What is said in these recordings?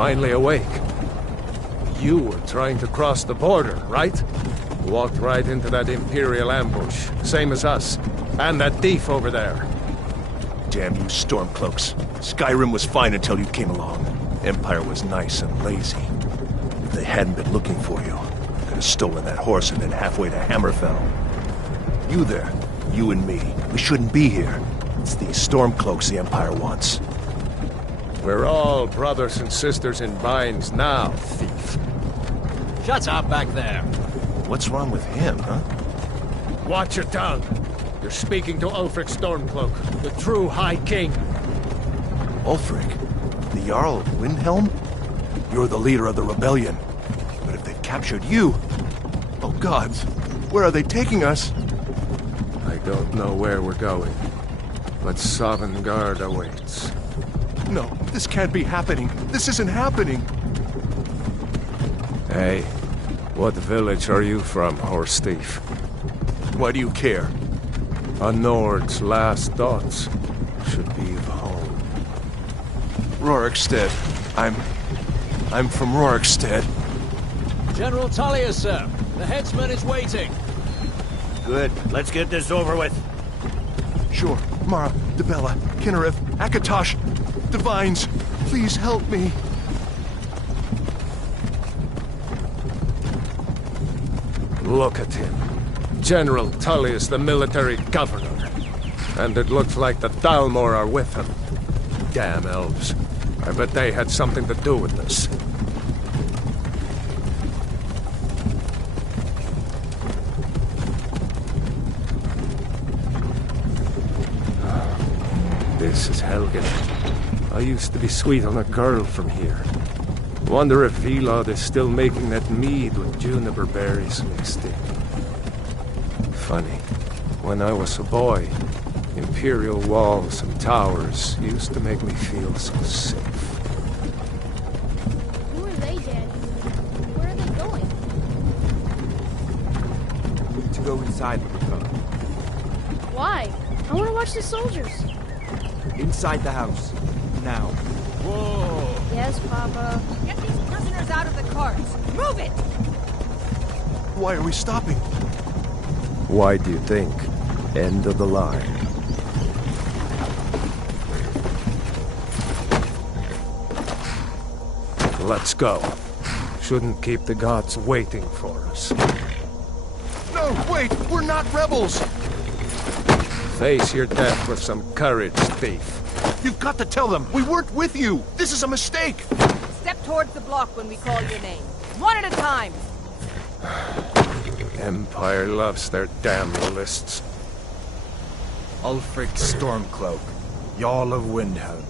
finally awake. You were trying to cross the border, right? Walked right into that Imperial ambush, same as us. And that thief over there. Damn you Stormcloaks. Skyrim was fine until you came along. Empire was nice and lazy. If they hadn't been looking for you, they could have stolen that horse and been halfway to Hammerfell. You there, you and me, we shouldn't be here. It's these Stormcloaks the Empire wants. We're all brothers and sisters in binds now, thief. Shut up back there. What's wrong with him, huh? Watch your tongue. You're speaking to Ulfric Stormcloak, the true High King. Ulfric? The Jarl of Windhelm? You're the leader of the rebellion. But if they've captured you... Oh gods, where are they taking us? I don't know where we're going, but Sovngarde awaits. No, this can't be happening. This isn't happening. Hey, what village are you from, horse thief? Why do you care? A Nord's last thoughts should be of home. Rorikstead. I'm from Rorikstead. General Tullius, sir. The headsman is waiting. Good. Let's get this over with. Sure. Mara, Debella, Kinnereth, Akatosh, Divines, please help me. Look at him. General Tullius, the military governor. And it looks like the Thalmor are with him. Damn elves. I bet they had something to do with this. This is Helgen. I used to be sweet on a girl from here. Wonder if Vilod is still making that mead with juniper berries mixed in. Funny. When I was a boy, Imperial walls and towers used to make me feel so safe. Who are they, Daddy? Where are they going? We need to go inside, Luca. Why? I want to watch the soldiers. Inside the house. Now. Whoa! Yes, Papa. Get these prisoners out of the carts. Move it! Why are we stopping? Why do you think? End of the line. Let's go. Shouldn't keep the gods waiting for us. No, wait! We're not rebels! Face your death with some courage, thief. You've got to tell them! We weren't with you! This is a mistake! Step towards the block when we call your name. One at a time. Empire loves their damn lists. Ulfric Stormcloak, Jarl of Windhelm.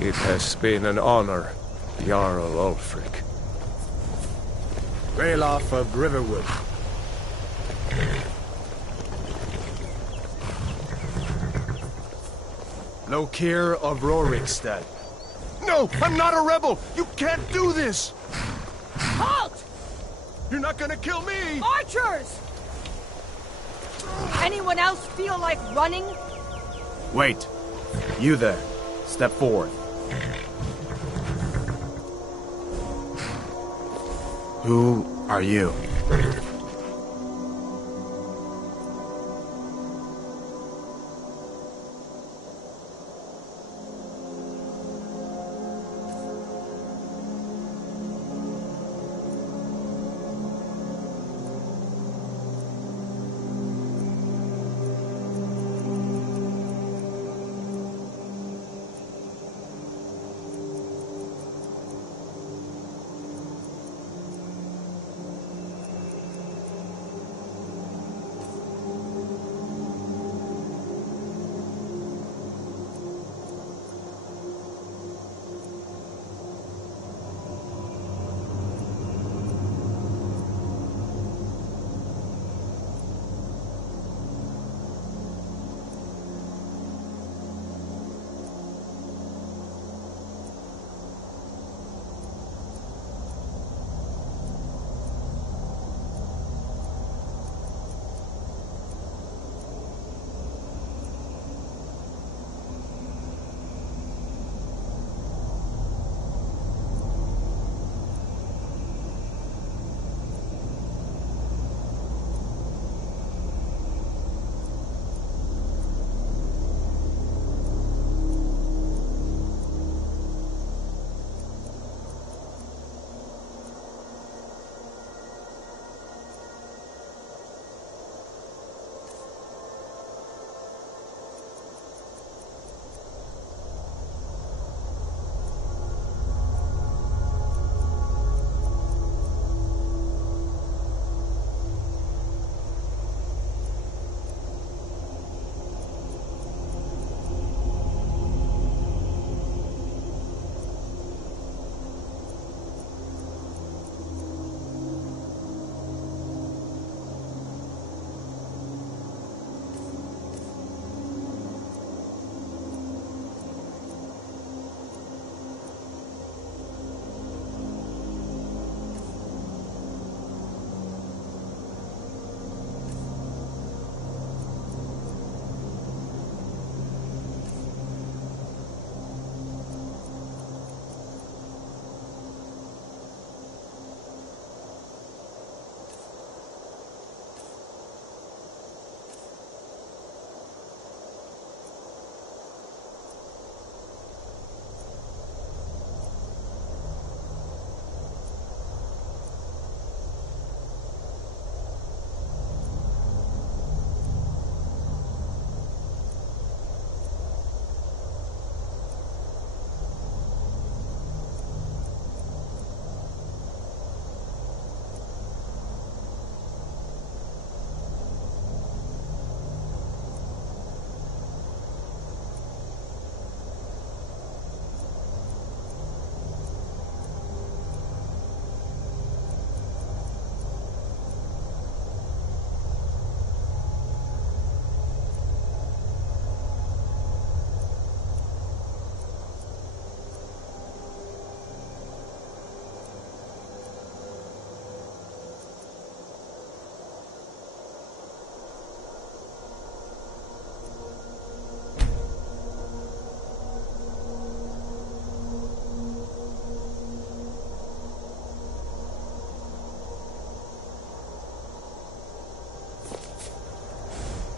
It has been an honor, Jarl Ulfric. Ralof of Riverwood. Lokir of Rorikstead. No! I'm not a rebel! You can't do this! Halt! You're not gonna kill me! Archers! Anyone else feel like running? Wait. You there. Step forward. Who are you?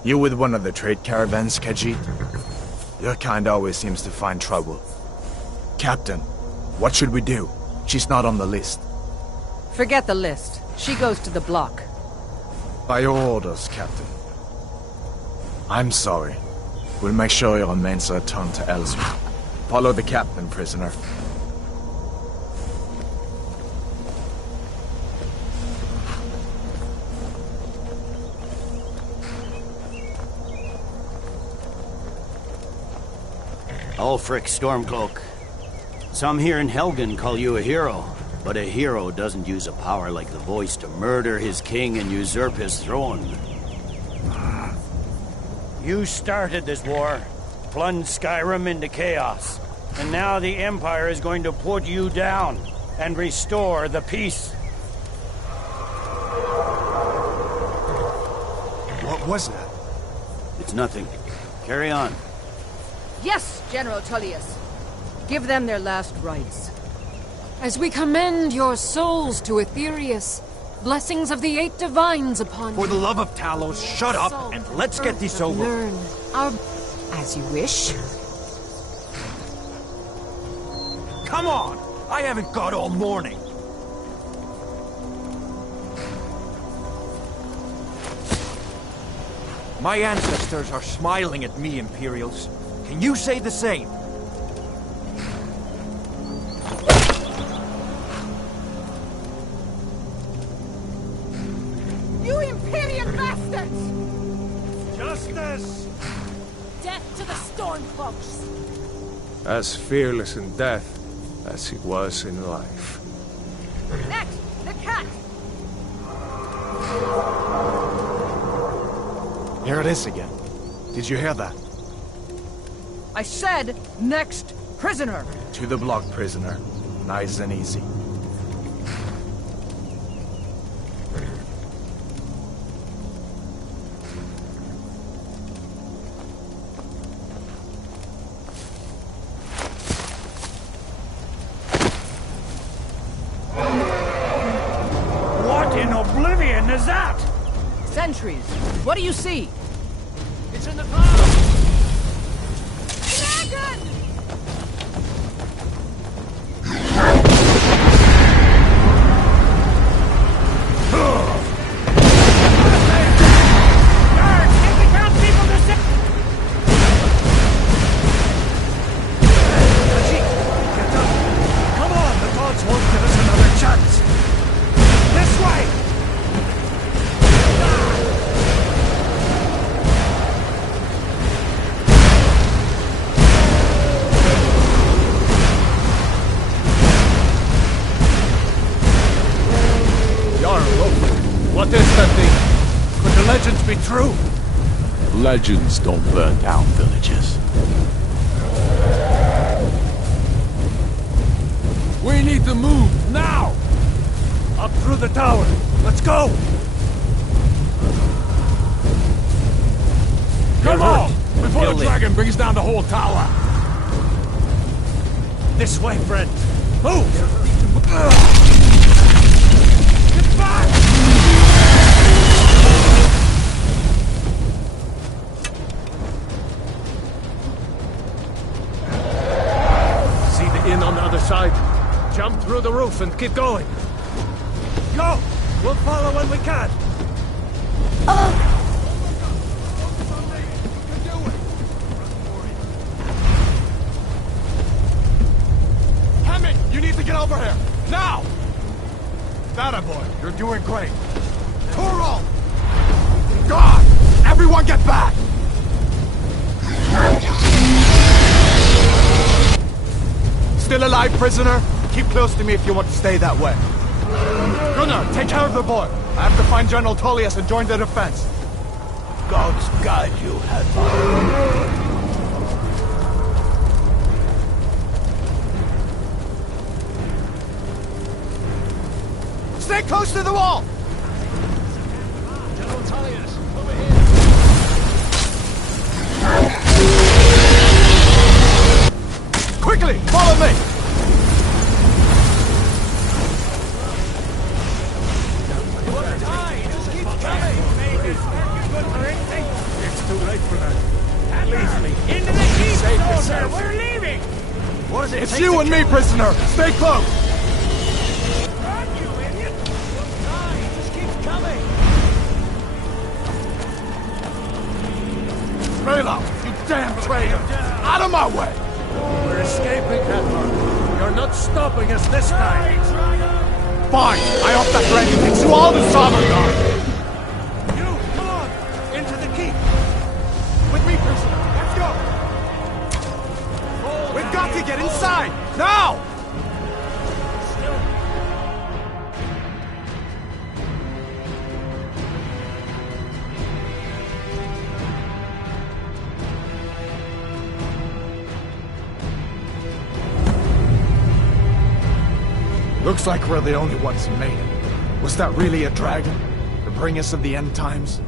You with one of the trade caravans, Khajiit? Your kind always seems to find trouble. Captain, what should we do? She's not on the list. Forget the list. She goes to the block. By your orders, Captain. I'm sorry. We'll make sure your remains are returned to Ellsworth. Follow the captain, prisoner. Ulfric Stormcloak. Some here in Helgen call you a hero, but a hero doesn't use a power like the voice to murder his king and usurp his throne. You started this war, plunged Skyrim into chaos, and now the Empire is going to put you down and restore the peace. What was that? It's nothing. Carry on. Yes, General Tullius. Give them their last rites. As we commend your souls to Aetherius, blessings of the 8 divines upon you. For the love of Talos, shut up and let's get this over. Learn our... As you wish. Come on! I haven't got all morning. My ancestors are smiling at me, Imperials. Can you say the same? You Imperial bastards! Justice! Death to the Stormcloaks! As fearless in death as he was in life. Next, the cat! Here it is again. Did you hear that? I said, next prisoner! To the block, prisoner. Nice and easy. What in oblivion is that? Sentries, what do you see? It's in the clouds! Dragon! Come on, the gods won't give us another chance. This way! What is that thing? Could the legends be true? Legends don't burn down villages. We need to move, now! Up through the tower. Let's go! Come on! Before Kill the it. dragon brings down the whole tower! This way, friend. Move! Get back! See the inn on the other side? Jump through the roof and keep going. Go! We'll follow when we can. Hammond, you need to get over here! Now! That boy, you're doing great. Turo! God! Everyone get back! Still alive, prisoner? Keep close to me if you want to stay that way. Gunnar, take care of the boy. I have to find General Tullius and join the defense. Gods guide you, Hadvar. Stay close to the wall! General Tullius, over here! Quickly, follow me! Just keep coming! It's It's you and me, prisoner! Stay close! You idiot! You'll die. He just keeps coming. Raylo, you damn traitor! Out of my way! We're escaping, Admiral. You're not stopping us this time. Fine! I hope that dragon takes you all to Sovngarde! You, come on! Into the keep! With me, prisoner! Let's go! We've got to get inside! Now! Looks like we're the only ones who made it. Was that really a dragon? To bring us of the end times?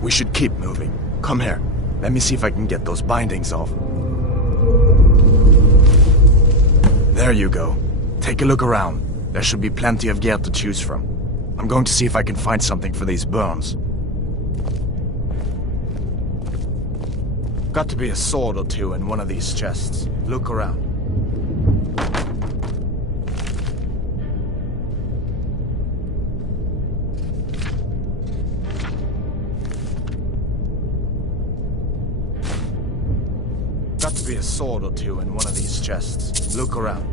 We should keep moving. Come here. Let me see if I can get those bindings off. There you go. Take a look around. There should be plenty of gear to choose from. I'm going to see if I can find something for these burns. Got to be a sword or two in one of these chests. Look around. Got to be a sword or two in one of these chests. Look around.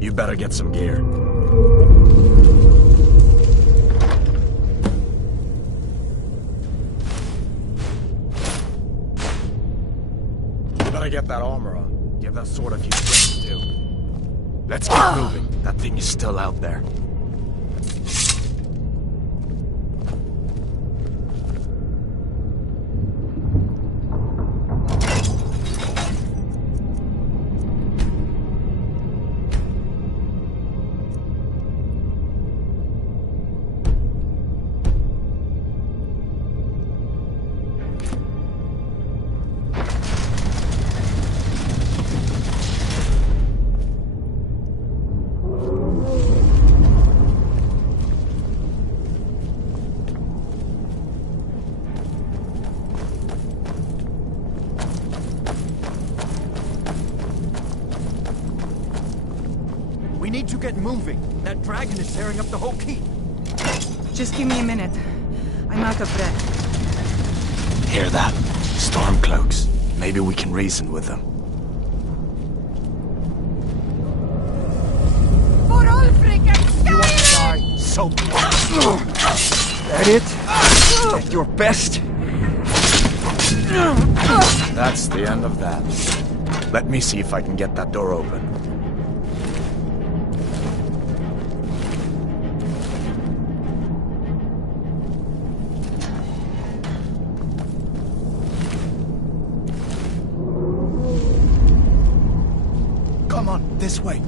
You better get some gear. You better get that armor on. Give that sword a few swings too. Let's keep moving. That thing is still out there. We need to get moving. That dragon is tearing up the whole keep. Just give me a minute. I'm out of breath. Hear that? Stormcloaks. Maybe we can reason with them. For Ulfric and Skyrim! So That it? At your best? that's the end of that. Let me see if I can get that door open. Come on, this way.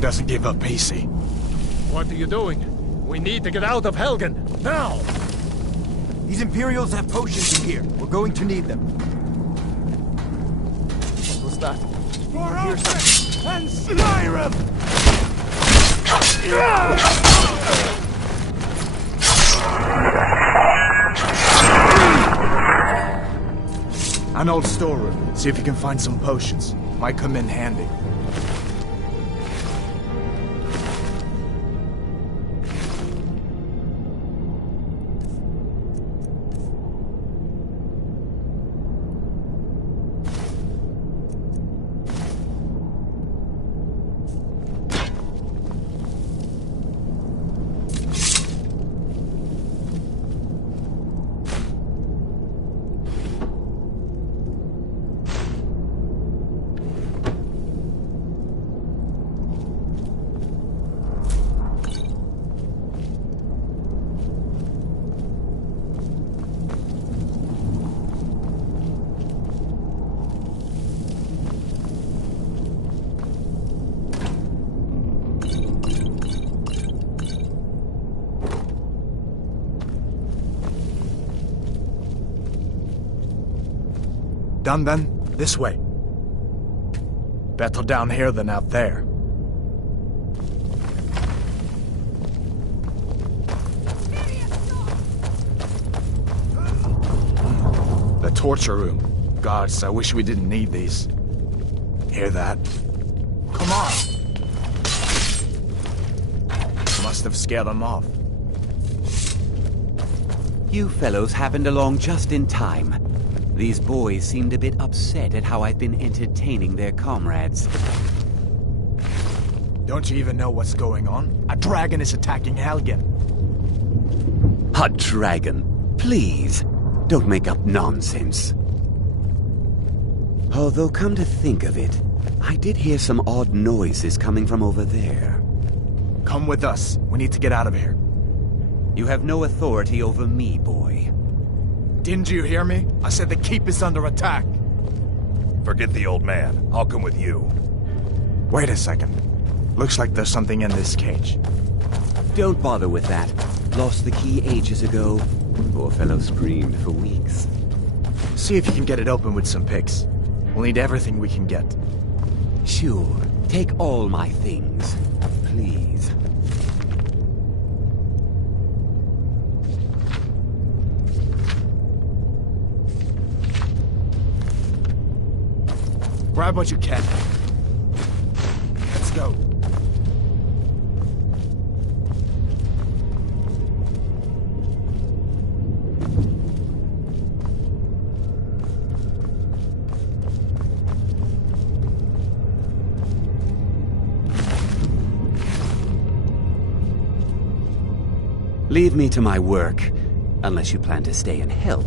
Doesn't give up easy. What are you doing? We need to get out of Helgen, now! These Imperials have potions in here. We're going to need them. What was that? For Ulfric and Skyrim! An old storeroom. See if you can find some potions. Might come in handy. done then? This way. Better down here than out there. The torture room. Gods, I wish we didn't need these. Hear that? Come on! Must have scared them off. You fellows happened along just in time. These boys seemed a bit upset at how I've been entertaining their comrades. Don't you even know what's going on? A dragon is attacking Helgen. A dragon? Please, don't make up nonsense. Although, come to think of it, I did hear some odd noises coming from over there. Come with us. We need to get out of here. You have no authority over me, boy. Didn't you hear me? I said the keep is under attack. Forget the old man. I'll come with you. Wait a second. Looks like there's something in this cage. Don't bother with that. Lost the key ages ago. Poor fellow screamed for weeks. See if you can get it open with some picks. We'll need everything we can get. Sure. Take all my things. Please. Grab what you can. Let's go. Leave me to my work, unless you plan to stay and help.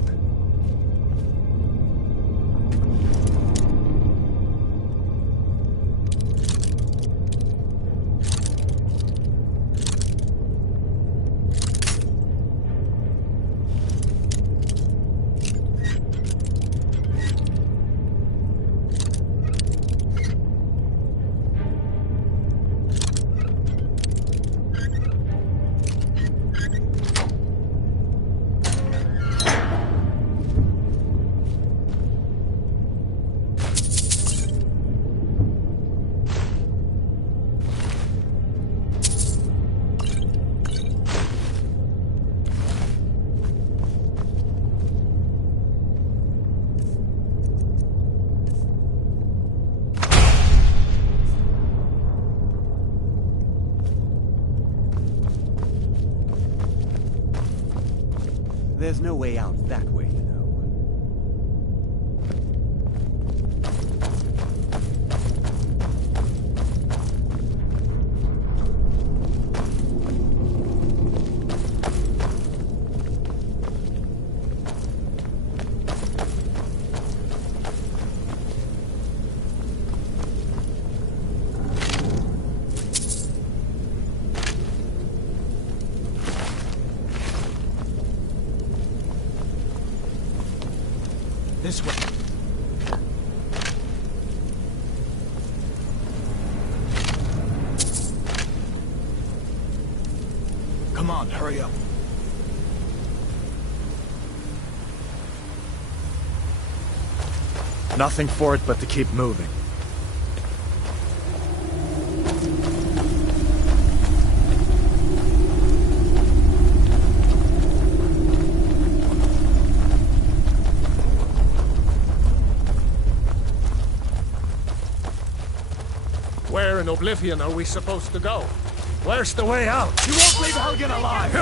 There's no way out that way, you know. This way. Come on, hurry up. Nothing for it but to keep moving. Where in Oblivion are we supposed to go? Where's the way out? You won't leave Helgen alive!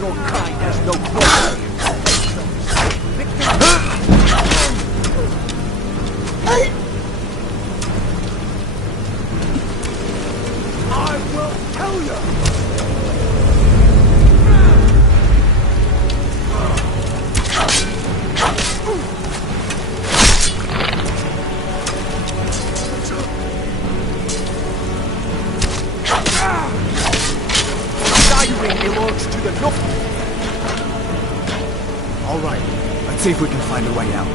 Your kind has no place. I will tell you! Belongs to the Nook. All right, let's see if we can find a way out.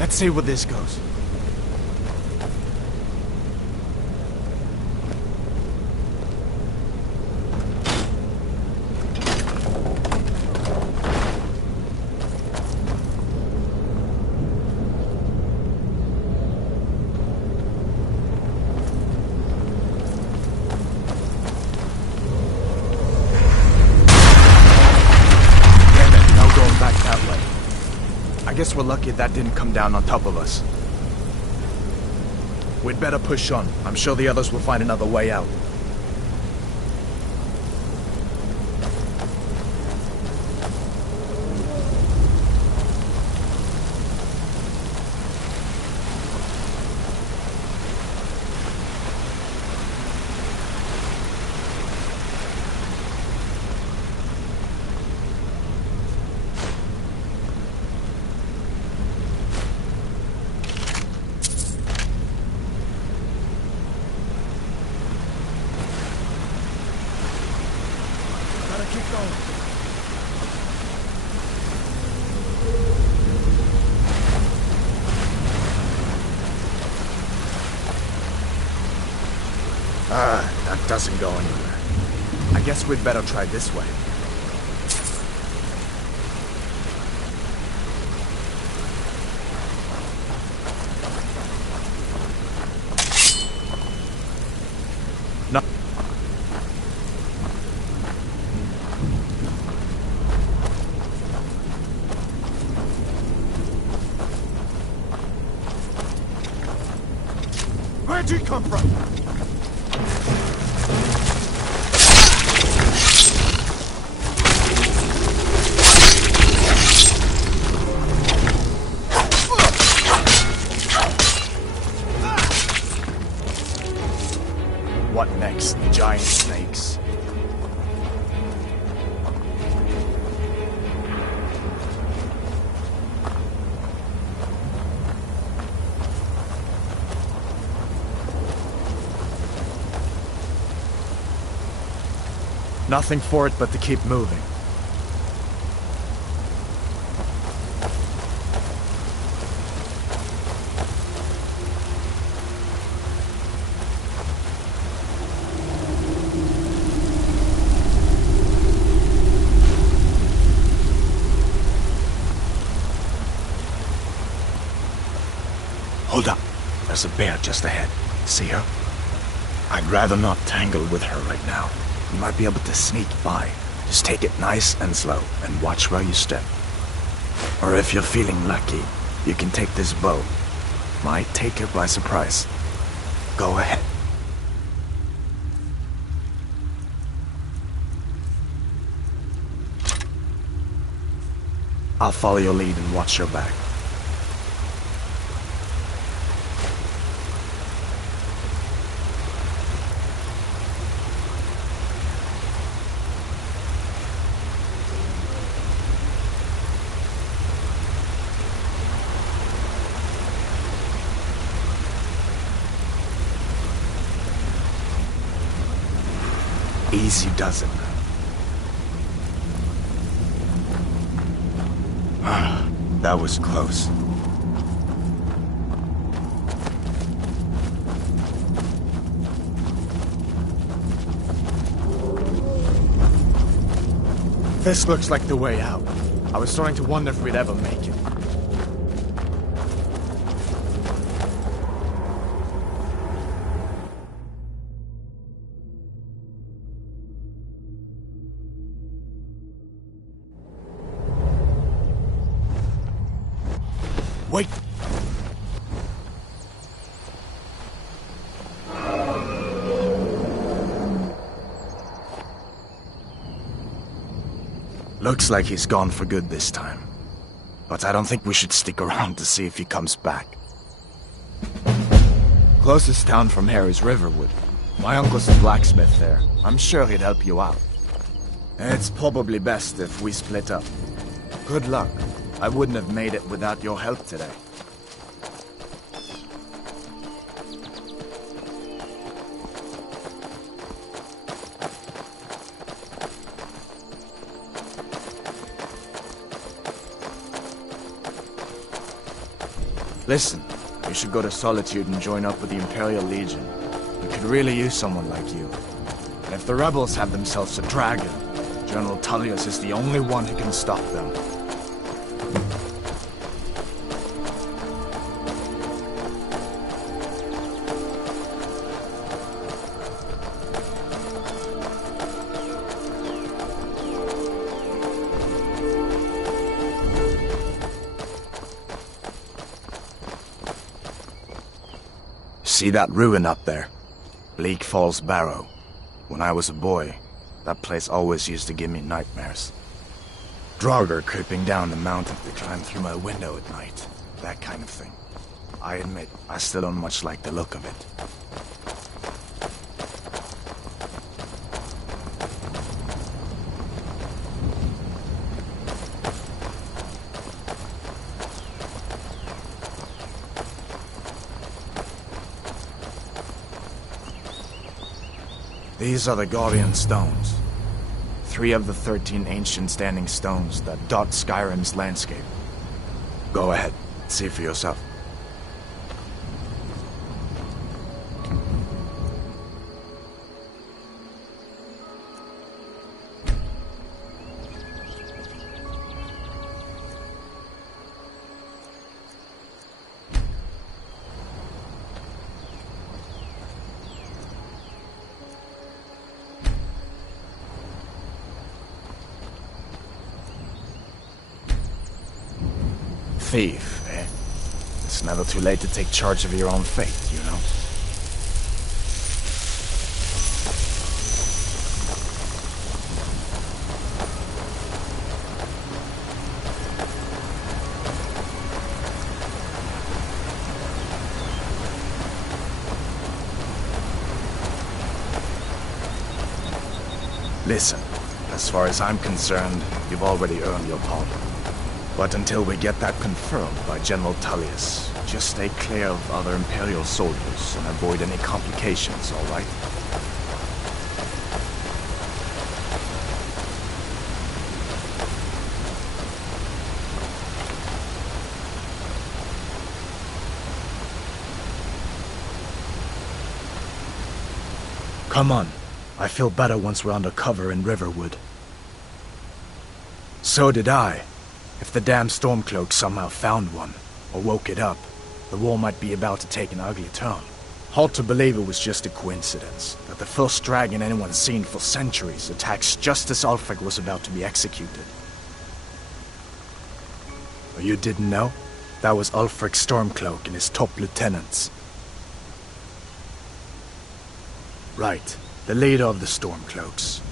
Let's see where this goes. I guess we're lucky that didn't come down on top of us. We'd better push on. I'm sure the others will find another way out. That doesn't go anywhere. I guess we'd better try this way. No. Where'd you come from? What next? Giant snakes? Nothing for it but to keep moving. Hold up. There's a bear just ahead. See her? I'd rather not tangle with her right now. You might be able to sneak by. Just take it nice and slow, and watch where you step. Or if you're feeling lucky, you can take this bow. Might take her by surprise. Go ahead. I'll follow your lead and watch your back. Easy does it. That was close. This looks like the way out. I was starting to wonder if we'd ever make it. Wait! Looks like he's gone for good this time. But I don't think we should stick around to see if he comes back. Closest town from here is Riverwood. My uncle's a blacksmith there. I'm sure he'd help you out. It's probably best if we split up. Good luck. I wouldn't have made it without your help today. Listen, you should go to Solitude and join up with the Imperial Legion. We could really use someone like you. And if the rebels have themselves a dragon, General Tullius is the only one who can stop them. See that ruin up there? Bleak Falls Barrow. When I was a boy, that place always used to give me nightmares. Draugr creeping down the mountain to climb through my window at night. That kind of thing. I admit, I still don't much like the look of it. These are the Guardian Stones. 3 of the 13 ancient standing stones that dot Skyrim's landscape. Go ahead, see for yourself. Thief, eh? It's never too late to take charge of your own fate, you know? Listen, as far as I'm concerned, you've already earned your pardon. But until we get that confirmed by General Tullius, just stay clear of other Imperial soldiers and avoid any complications, all right? Come on. I feel better once we're under cover in Riverwood. So did I. If the damn Stormcloak somehow found one, or woke it up, the war might be about to take an ugly turn. Hard to believe it was just a coincidence, that the first dragon anyone's seen for centuries attacks just as Ulfric was about to be executed. Oh, you didn't know? That was Ulfric Stormcloak and his top lieutenants. Right, the leader of the Stormcloaks.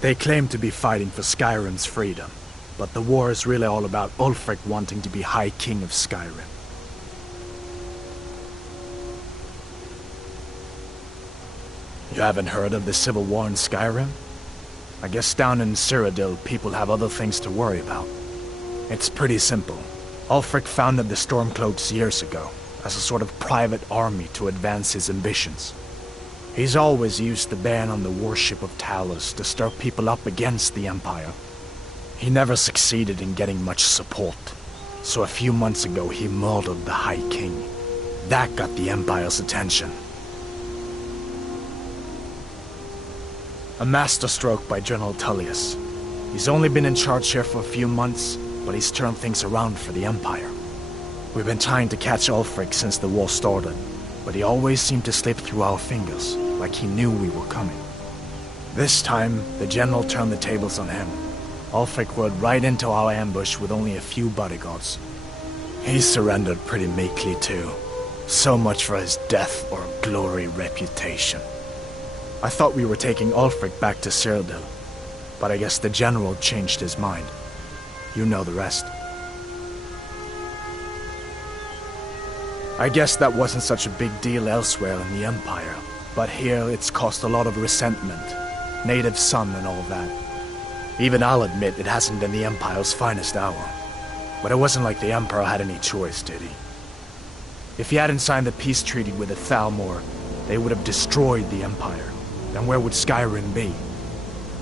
They claim to be fighting for Skyrim's freedom. But the war is really all about Ulfric wanting to be High King of Skyrim. You haven't heard of the Civil War in Skyrim? I guess down in Cyrodiil, people have other things to worry about. It's pretty simple. Ulfric founded the Stormcloaks years ago, as a sort of private army to advance his ambitions. He's always used the ban on the worship of Talos to stir people up against the Empire. He never succeeded in getting much support, so a few months ago he murdered the High King. That got the Empire's attention. A masterstroke by General Tullius. He's only been in charge here for a few months, but he's turned things around for the Empire. We've been trying to catch Ulfric since the war started, but he always seemed to slip through our fingers, like he knew we were coming. This time, the General turned the tables on him. Ulfric rode right into our ambush with only a few bodyguards. He surrendered pretty meekly too. So much for his death or glory reputation. I thought we were taking Ulfric back to Cyrodiil, but I guess the General changed his mind. You know the rest. I guess that wasn't such a big deal elsewhere in the Empire, but here it's caused a lot of resentment. Native son and all that. Even I'll admit it hasn't been the Empire's finest hour. But it wasn't like the Emperor had any choice, did he? If he hadn't signed the peace treaty with the Thalmor, they would have destroyed the Empire. Then where would Skyrim be?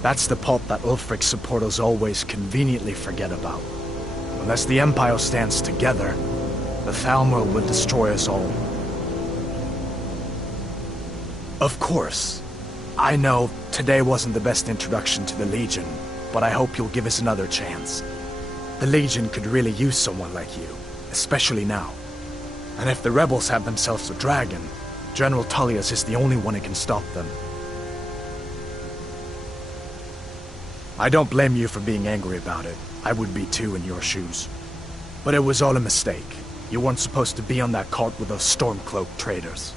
That's the part that Ulfric's supporters always conveniently forget about. Unless the Empire stands together, The Thalmor would destroy us all. Of course. I know today wasn't the best introduction to the Legion, but I hope you'll give us another chance. The Legion could really use someone like you, especially now. And if the rebels have themselves a dragon, General Tullius is the only one who can stop them. I don't blame you for being angry about it. I would be too in your shoes. But it was all a mistake. You weren't supposed to be on that cart with those Stormcloak traitors.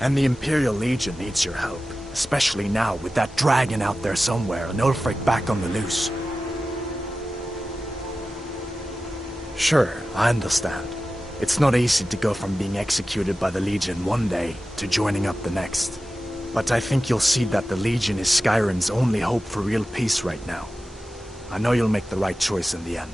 And the Imperial Legion needs your help, especially now with that dragon out there somewhere and Ulfric back on the loose. Sure, I understand. It's not easy to go from being executed by the Legion one day to joining up the next. But I think you'll see that the Legion is Skyrim's only hope for real peace right now. I know you'll make the right choice in the end.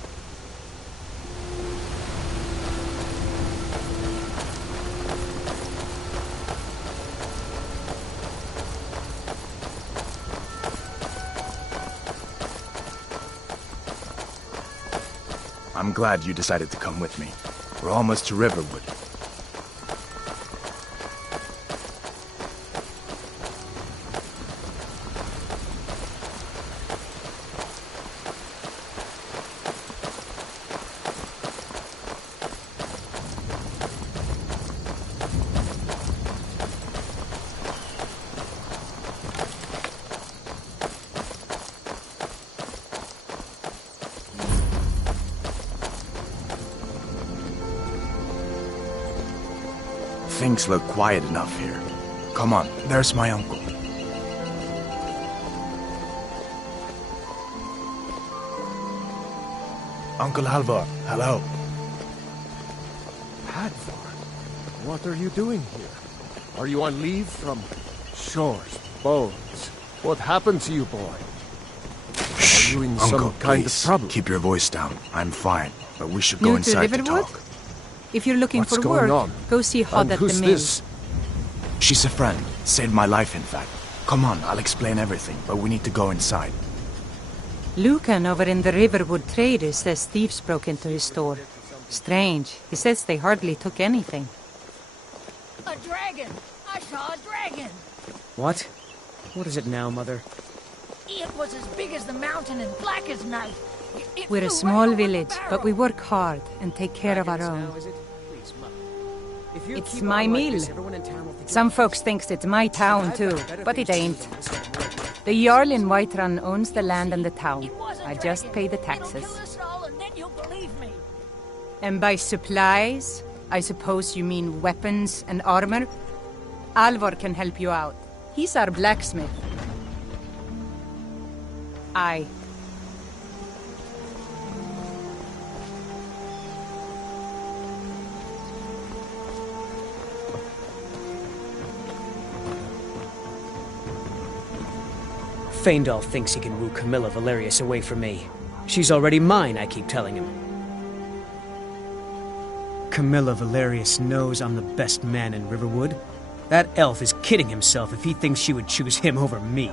I'm glad you decided to come with me. We're almost to Riverwood. Things look quiet enough here. Come on, there's my uncle. Uncle Halvor, hello. Hadvar, what are you doing here? Are you on leave from shores, bones? What happened to you, boy? Are you in Uncle, some kind please, of trouble? keep your voice down. I'm fine, but we should go New to inside to Riverwood? talk. If you're looking What's for going work, on? go see Hod And at the who's mill. this? She's a friend. Saved my life, in fact. Come on, I'll explain everything, but we need to go inside. Lucan over in the Riverwood Trader says thieves broke into his store. Strange. He says they hardly took anything. A dragon! I saw a dragon! What? What is it now, Mother? It was as big as the mountain and black as night. It We're a flew small right over the village, barrel. but we work hard and take care of our own. It's my mill. Some folks thinks it's my town too, but it ain't. The Jarl in Whiterun owns the land and the town. I just pay the taxes. And by supplies, I suppose you mean weapons and armor? Alvor can help you out. He's our blacksmith. Aye. Faendal thinks he can woo Camilla Valerius away from me. She's already mine, I keep telling him. Camilla Valerius knows I'm the best man in Riverwood. That elf is kidding himself if he thinks she would choose him over me.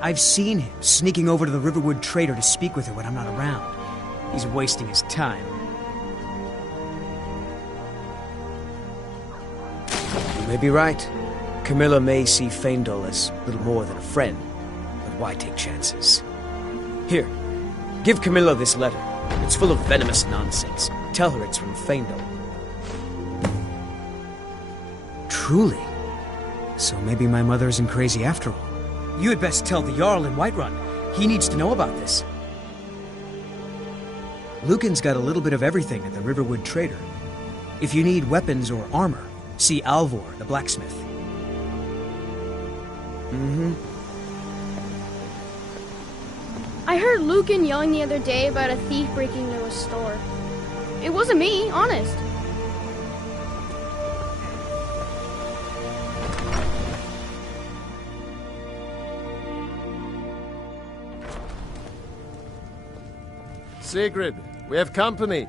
I've seen him sneaking over to the Riverwood Trader to speak with her when I'm not around. He's wasting his time. You may be right. Camilla may see Faendal as little more than a friend. Why take chances? Here, give Camilla this letter. It's full of venomous nonsense. Tell her it's from Faendal. Truly? So maybe my mother isn't crazy after all. You had best tell the Jarl in Whiterun. He needs to know about this. Lucan's got a little bit of everything at the Riverwood Trader. If you need weapons or armor, see Alvor, the blacksmith. Mm-hmm. I heard Lucan yelling the other day about a thief breaking into a store. It wasn't me, honest. Sigrid, we have company.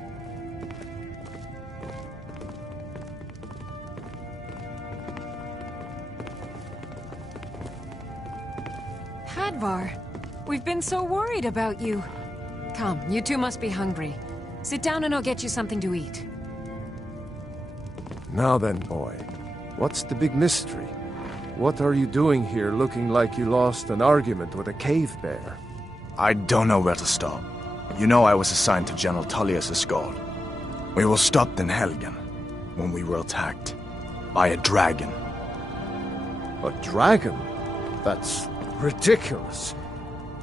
Hadvar, we've been so worried about you. Come, you two must be hungry. Sit down and I'll get you something to eat. Now then, boy, what's the big mystery? What are you doing here looking like you lost an argument with a cave bear? I don't know where to start. You know I was assigned to General Tullius' escort. We were stopped in Helgen when we were attacked by a dragon. A dragon? That's ridiculous.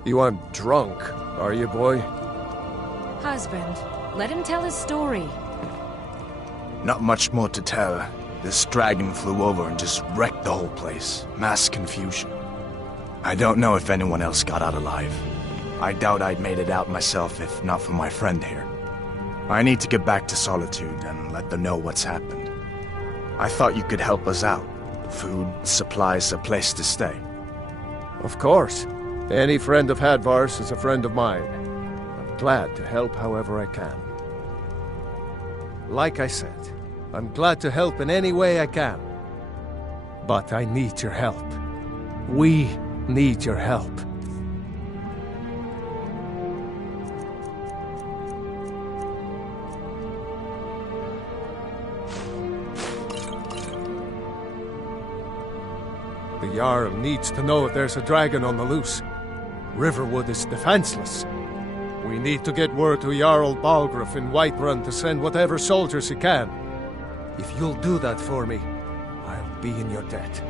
You aren't drunk, are you, boy? Husband, let him tell his story. Not much more to tell. This dragon flew over and just wrecked the whole place. Mass confusion. I don't know if anyone else got out alive. I doubt I'd made it out myself if not for my friend here. I need to get back to Solitude and let them know what's happened. I thought you could help us out. Food, supplies, a place to stay. Of course. Any friend of Hadvar's is a friend of mine. I'm glad to help however I can. Like I said, I'm glad to help in any way I can. But I need your help. We need your help. The Jarl needs to know if there's a dragon on the loose. Riverwood is defenseless. We need to get word to Jarl Balgruuf in Whiterun to send whatever soldiers he can. If you'll do that for me, I'll be in your debt.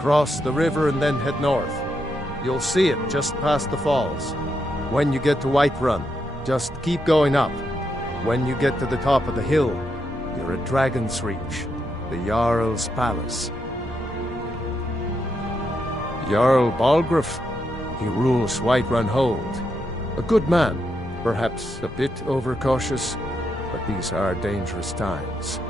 Cross the river and then head north. You'll see it just past the falls. When you get to Whiterun, just keep going up. When you get to the top of the hill, you're at Dragon's Reach, the Jarl's palace. Jarl Balgruuf, he rules Whiterun Hold. A good man, perhaps a bit overcautious, but these are dangerous times.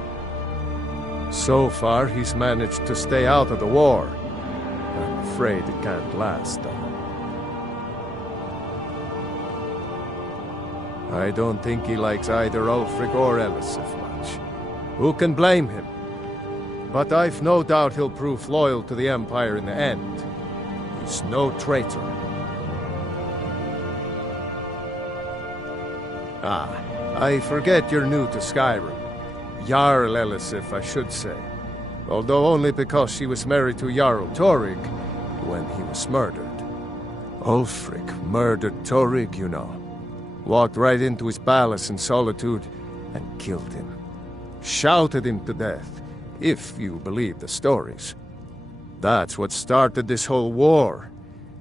So far, he's managed to stay out of the war. I'm afraid it can't last, though. I don't think he likes either Ulfric or Elisif much. Who can blame him? But I've no doubt he'll prove loyal to the Empire in the end. He's no traitor. Ah, I forget you're new to Skyrim. Jarl Elisif, I should say. Although only because she was married to Jarl Torrig when he was murdered. Ulfric murdered Torrig, you know. Walked right into his palace in Solitude and killed him. Shouted him to death, if you believe the stories. That's what started this whole war.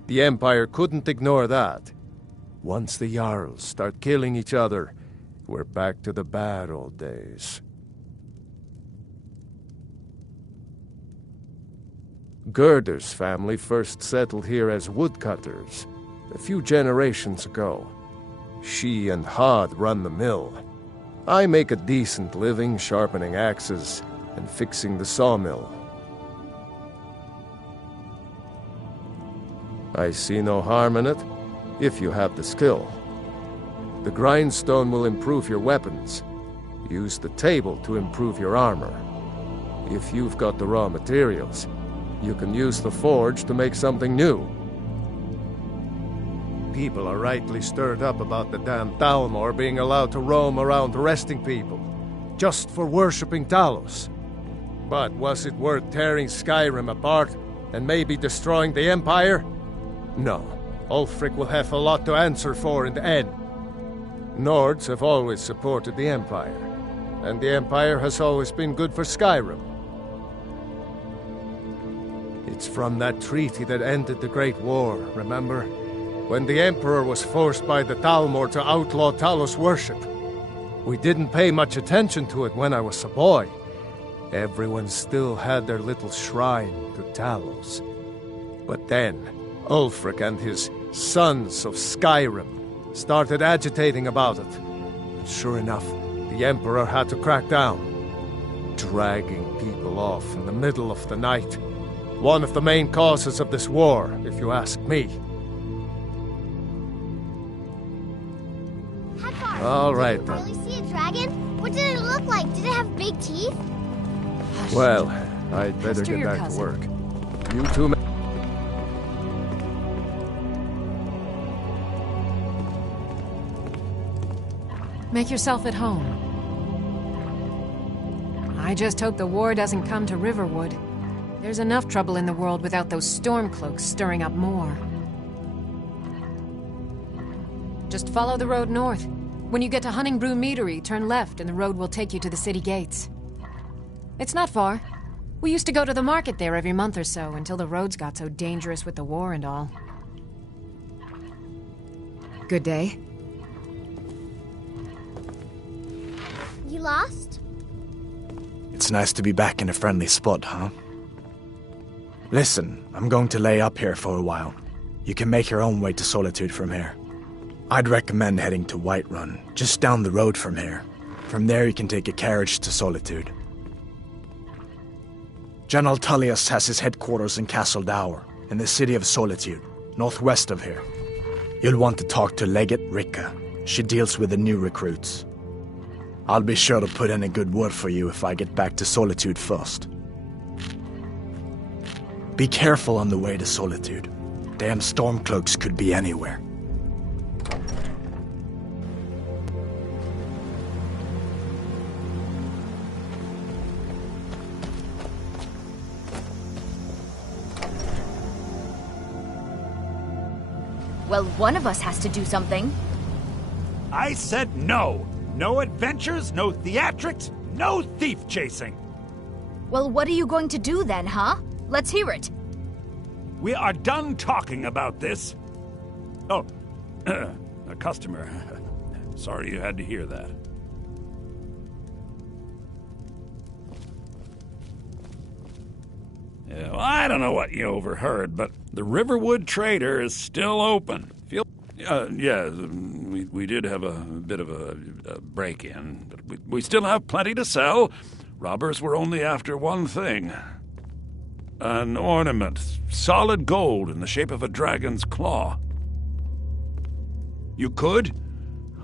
The Empire couldn't ignore that. Once the Jarls start killing each other, we're back to the bad old days. Gerder's family first settled here as woodcutters, a few generations ago. She and Hod run the mill. I make a decent living sharpening axes and fixing the sawmill. I see no harm in it, if you have the skill. The grindstone will improve your weapons. Use the table to improve your armor. If you've got the raw materials, you can use the forge to make something new. People are rightly stirred up about the damn Thalmor being allowed to roam around arresting people, just for worshipping Talos. But was it worth tearing Skyrim apart and maybe destroying the Empire? No. Ulfric will have a lot to answer for in the end. Nords have always supported the Empire, and the Empire has always been good for Skyrim. It's from that treaty that ended the Great War, remember? When the Emperor was forced by the Thalmor to outlaw Talos worship. We didn't pay much attention to it when I was a boy. Everyone still had their little shrine to Talos. But then, Ulfric and his Sons of Skyrim started agitating about it. And sure enough, the Emperor had to crack down, dragging people off in the middle of the night. One of the main causes of this war, if you ask me. All right, then. Did you really see a dragon? What did it look like? Did it have big teeth? Well, I'd better get back to work. You two... Make yourself at home. I just hope the war doesn't come to Riverwood. There's enough trouble in the world without those Stormcloaks stirring up more. Just follow the road north. When you get to Hunningbrew Meadery, turn left and the road will take you to the city gates. It's not far. We used to go to the market there every month or so until the roads got so dangerous with the war and all. Good day. You lost? It's nice to be back in a friendly spot, huh? Listen, I'm going to lay up here for a while. You can make your own way to Solitude from here. I'd recommend heading to Whiterun, just down the road from here. From there you can take a carriage to Solitude. General Tullius has his headquarters in Castle Dower, in the city of Solitude, northwest of here. You'll want to talk to Legate Ricka. She deals with the new recruits. I'll be sure to put in a good word for you if I get back to Solitude first. Be careful on the way to Solitude. Damn Stormcloaks could be anywhere. Well, one of us has to do something. I said no. No adventures, no theatrics, no thief chasing. Well, what are you going to do then, huh? Let's hear it. We are done talking about this. Oh, a customer. Sorry you had to hear that. Yeah, well, I don't know what you overheard, but the Riverwood Trader is still open. Yeah, we did have a bit of a break-in, but we still have plenty to sell. Robbers were only after one thing. An ornament, solid gold in the shape of a dragon's claw. You could?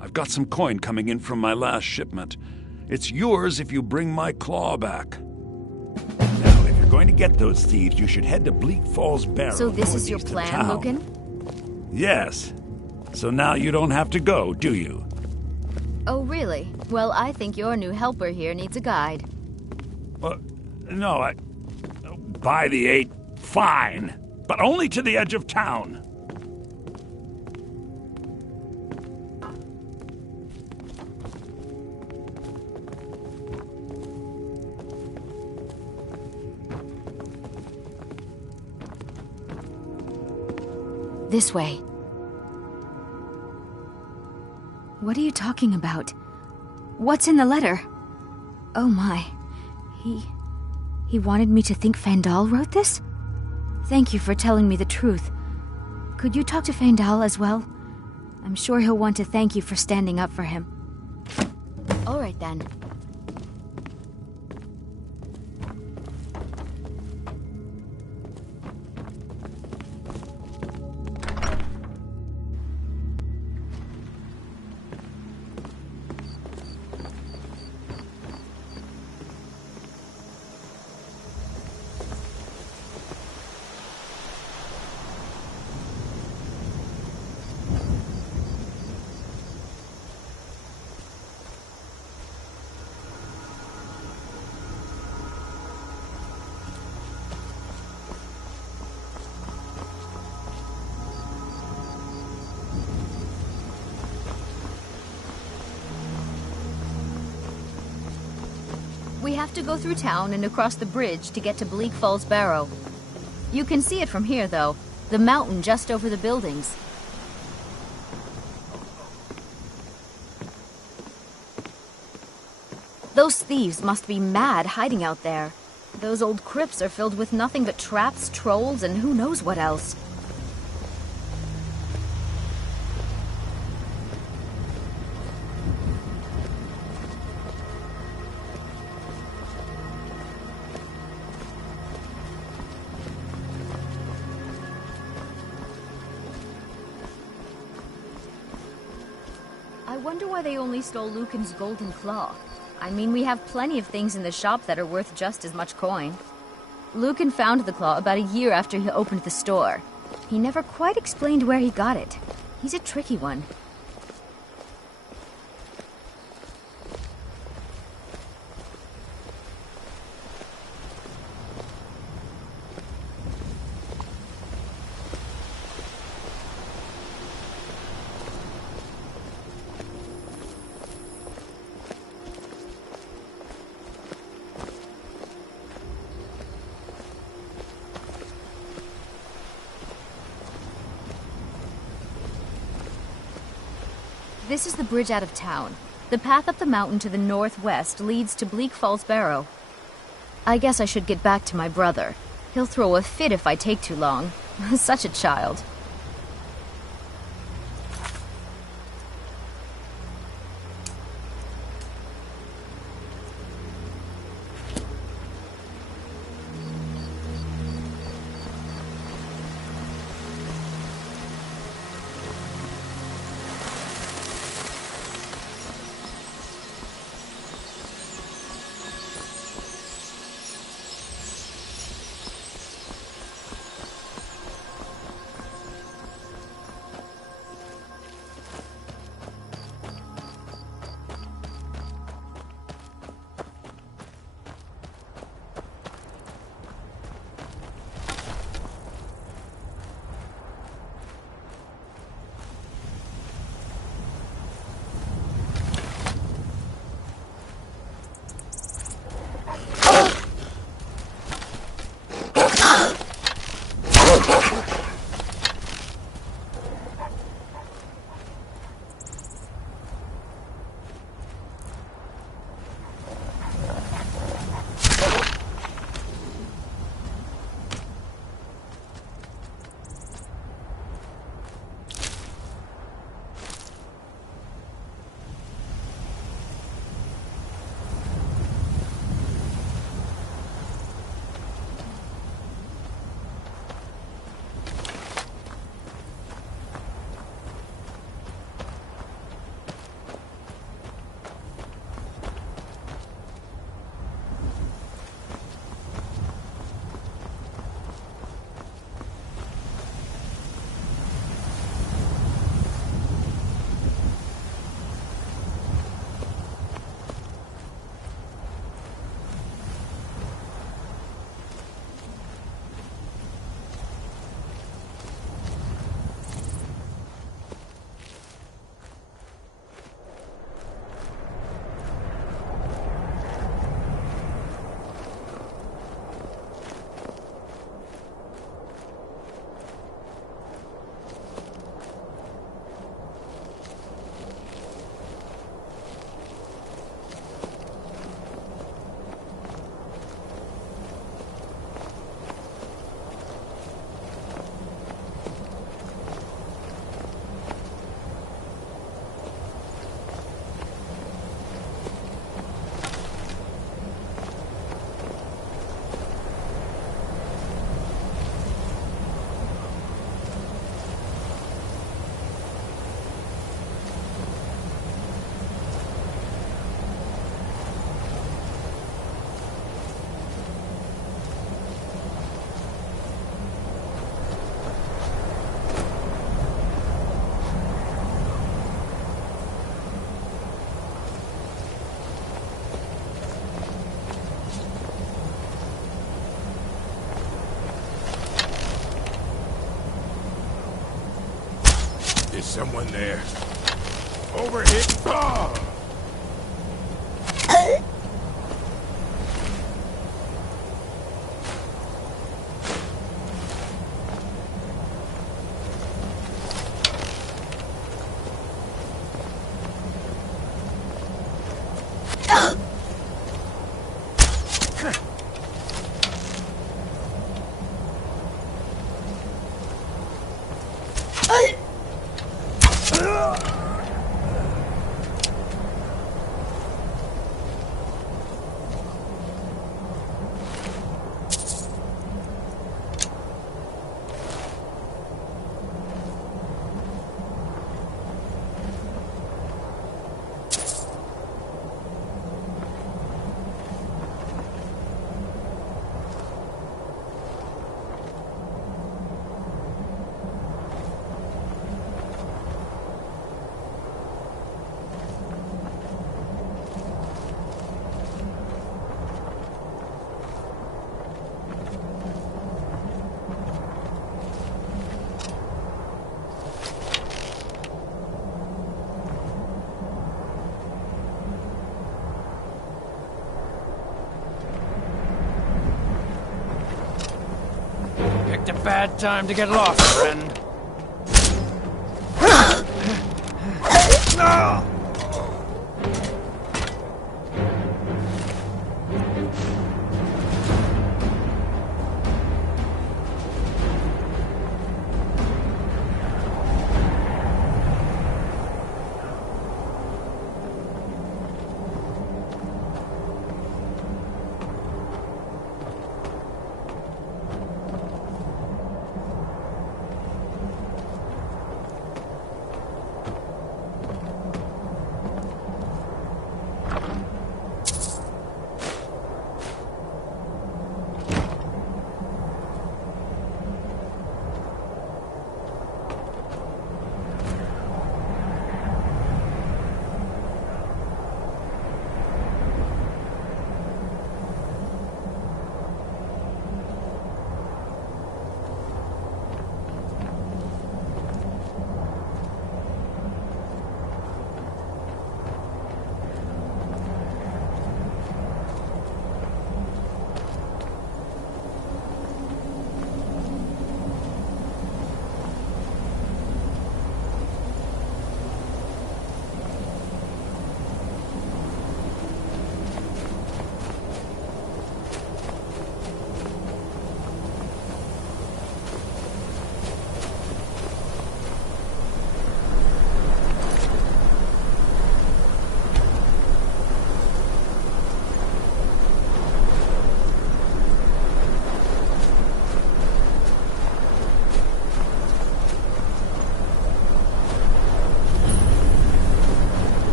I've got some coin coming in from my last shipment. It's yours if you bring my claw back. Now, if you're going to get those thieves, you should head to Bleak Falls Barrow. So this is your plan, Lucan? Yes. So now you don't have to go, do you? Oh, really? Well, I think your new helper here needs a guide. No, by the 8, fine. But only to the edge of town. This way. What are you talking about? What's in the letter? Oh my. He wanted me to think Fandal wrote this? Thank you for telling me the truth. Could you talk to Fandal as well? I'm sure he'll want to thank you for standing up for him. All right then. We have to go through town and across the bridge to get to Bleak Falls Barrow. You can see it from here, though. The mountain just over the buildings. Those thieves must be mad hiding out there. Those old crypts are filled with nothing but traps, trolls, and who knows what else. I wonder why they only stole Lucan's golden claw. I mean, we have plenty of things in the shop that are worth just as much coin. Lucan found the claw about a year after he opened the store. He never quite explained where he got it. He's a tricky one. This is the bridge out of town. The path up the mountain to the northwest leads to Bleak Falls Barrow. I guess I should get back to my brother. He'll throw a fit if I take too long. Such a child. Is someone there? Over here! Oh! Picked a bad time to get lost, friend.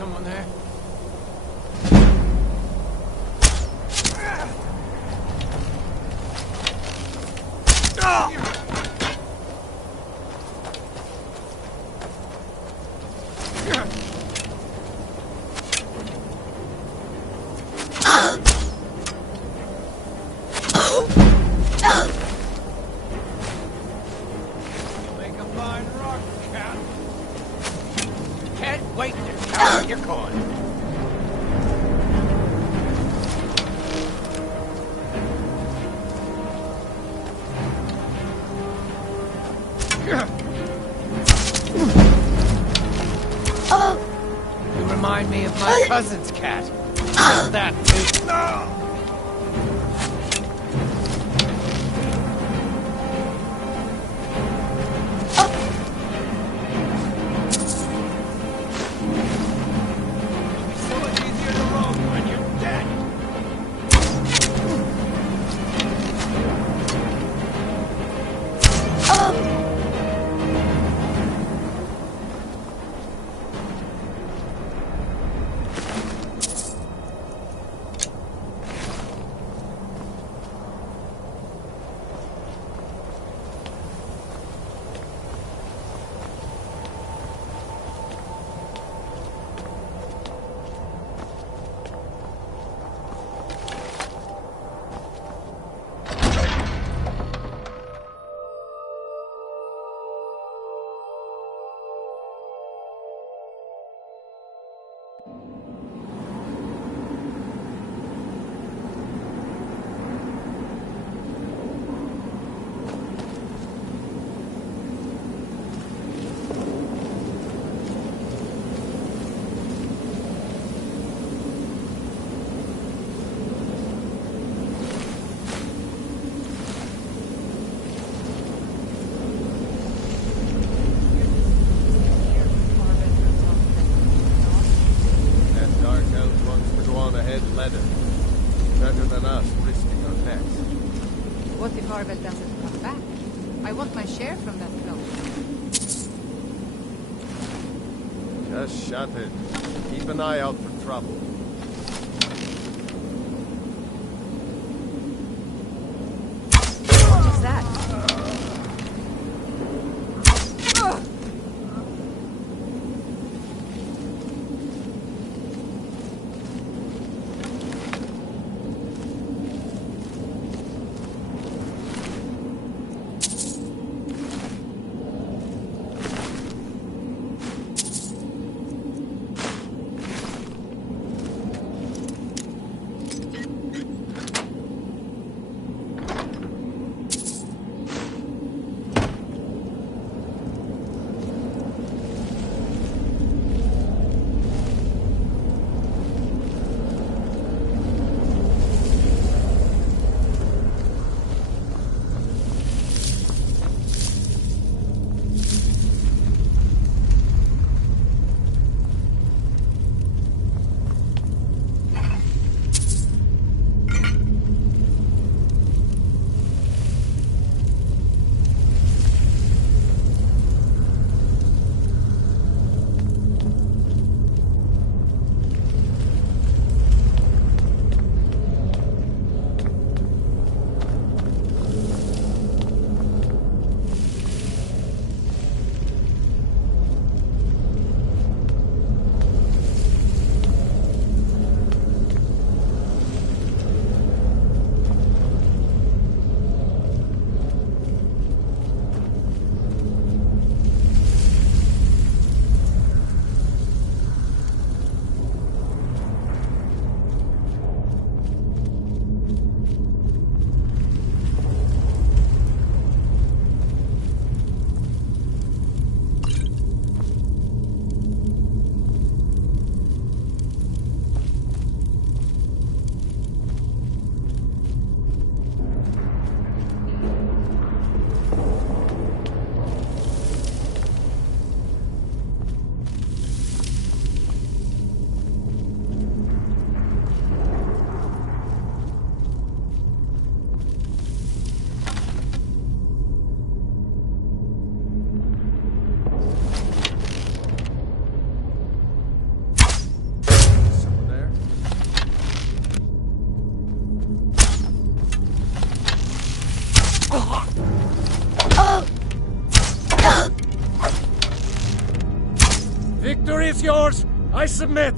Someone there? Make a fine rock, cat. Can't wait to count your coin. You remind me of my cousin's cat. That is... leather. Better than us risking our necks. What if Harvel doesn't come back? I want my share from that cloak. Just shut it. Keep an eye out for trouble. What is that? Victory is yours! I submit!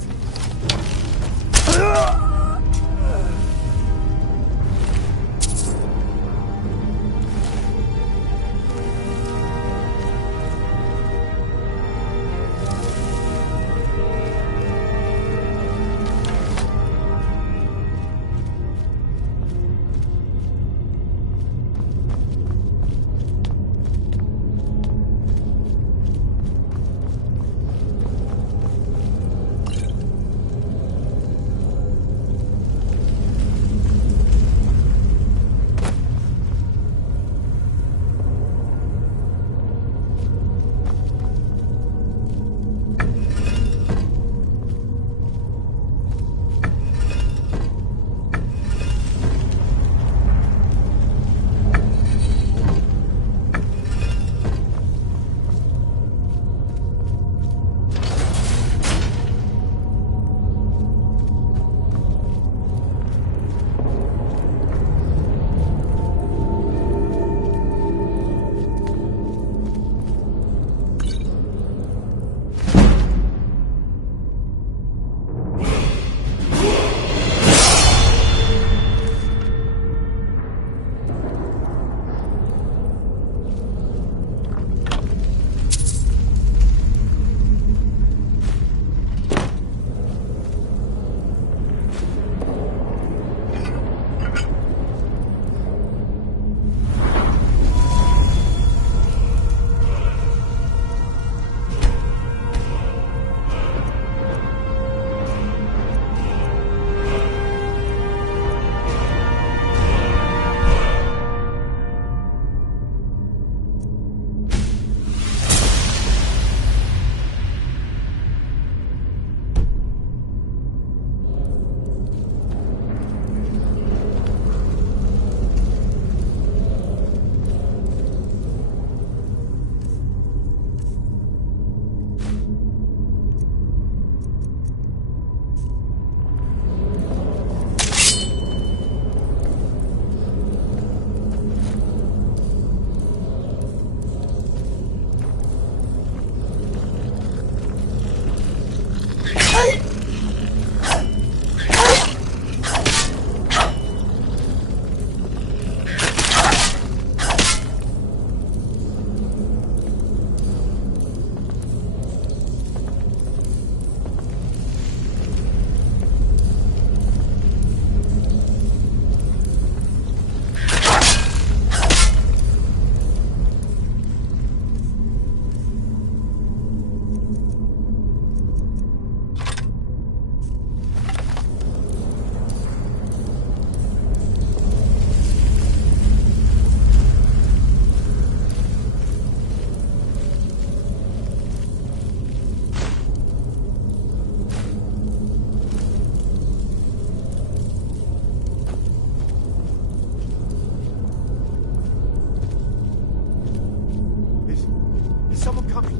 Someone coming.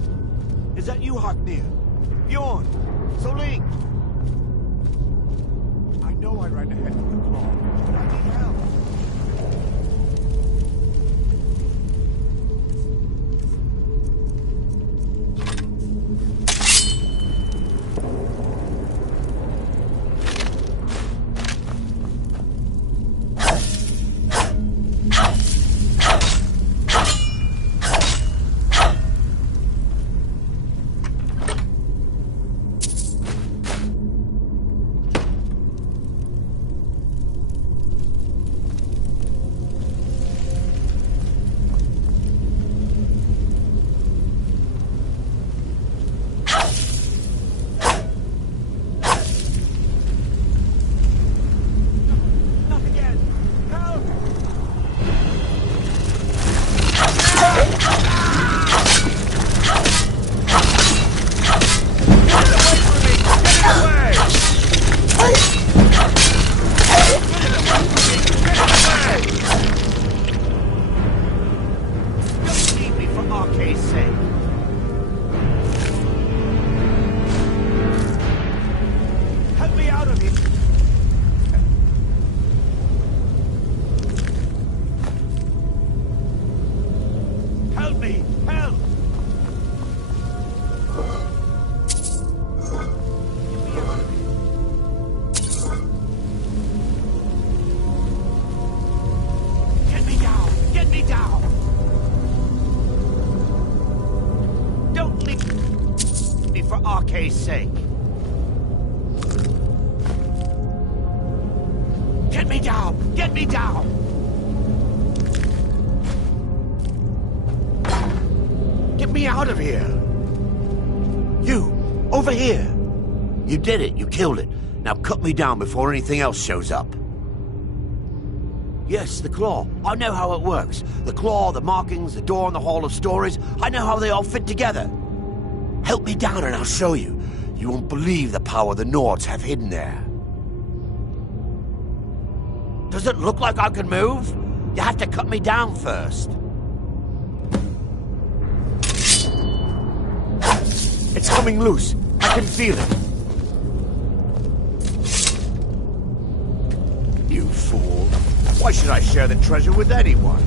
Is that you, Haknir? Bjorn? Soling? I know I ran ahead from the claw, but I need help. Sake. Get me down! Get me down! Get me out of here! You! Over here! You did it. You killed it. Now cut me down before anything else shows up. Yes, the claw. I know how it works. The claw, the markings, the door in the Hall of Stories. I know how they all fit together. Help me down and I'll show you. You won't believe the power the Nords have hidden there. Does it look like I can move? You have to cut me down first. It's coming loose. I can feel it. You fool. Why should I share the treasure with anyone?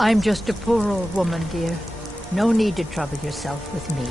I'm just a poor old woman, dear. No need to trouble yourself with me.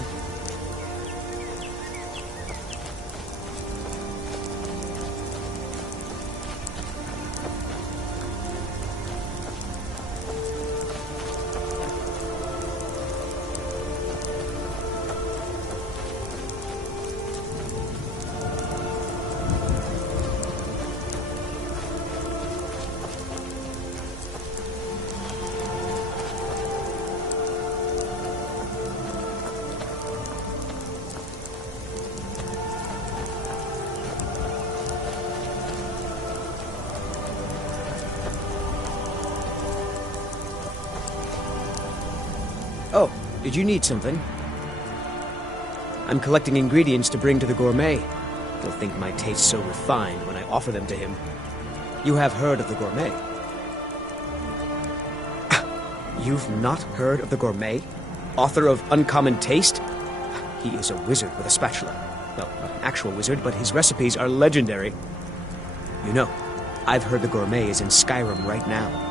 Oh, did you need something? I'm collecting ingredients to bring to the gourmet. He'll think my tastes so refined when I offer them to him. You have heard of the gourmet? You've not heard of the gourmet? Author of Uncommon Taste? He is a wizard with a spatula. Well, not an actual wizard, but his recipes are legendary. You know, I've heard the gourmet is in Skyrim right now.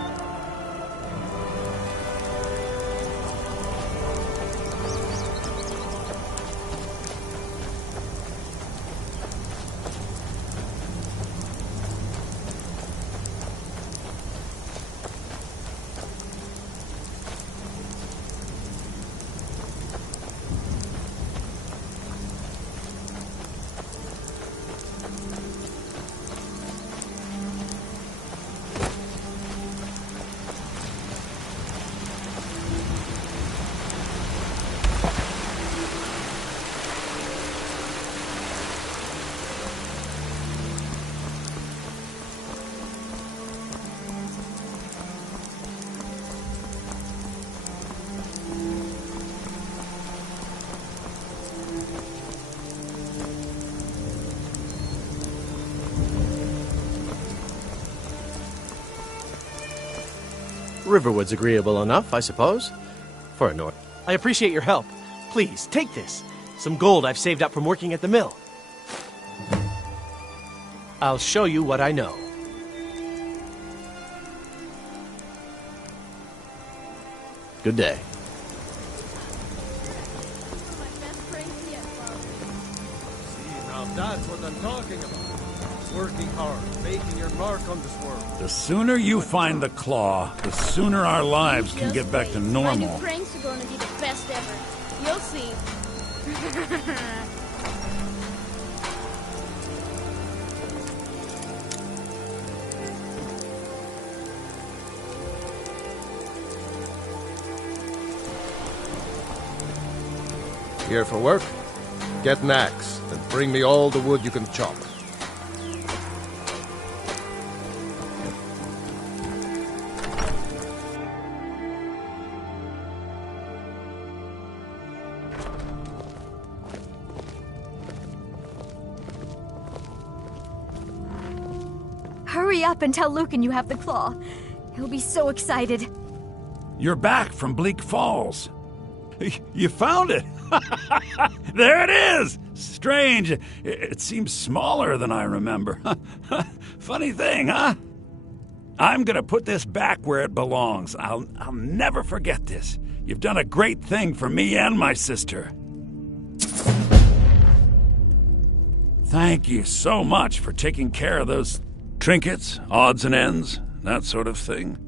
Riverwood's agreeable enough, I suppose. For a North. I appreciate your help. Please, take this. Some gold I've saved up from working at the mill. I'll show you what I know. Good day. See, now that's what I'm talking about. Working hard, making your mark on this world. The sooner you find the claw, the sooner our lives can get back to My new normal. pranks are going to be the best ever. You'll see. Here for work? Get an axe and bring me all the wood you can chop. Hurry up and tell Lucan you have the claw. He'll be so excited. You're back from Bleak Falls. You found it! There it is! Strange. It seems smaller than I remember. Funny thing, huh? I'm gonna put this back where it belongs. I'll never forget this. You've done a great thing for me and my sister. Thank you so much for taking care of those trinkets, odds and ends, that sort of thing.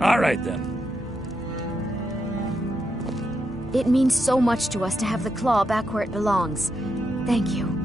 All right, then. It means so much to us to have the claw back where it belongs. Thank you.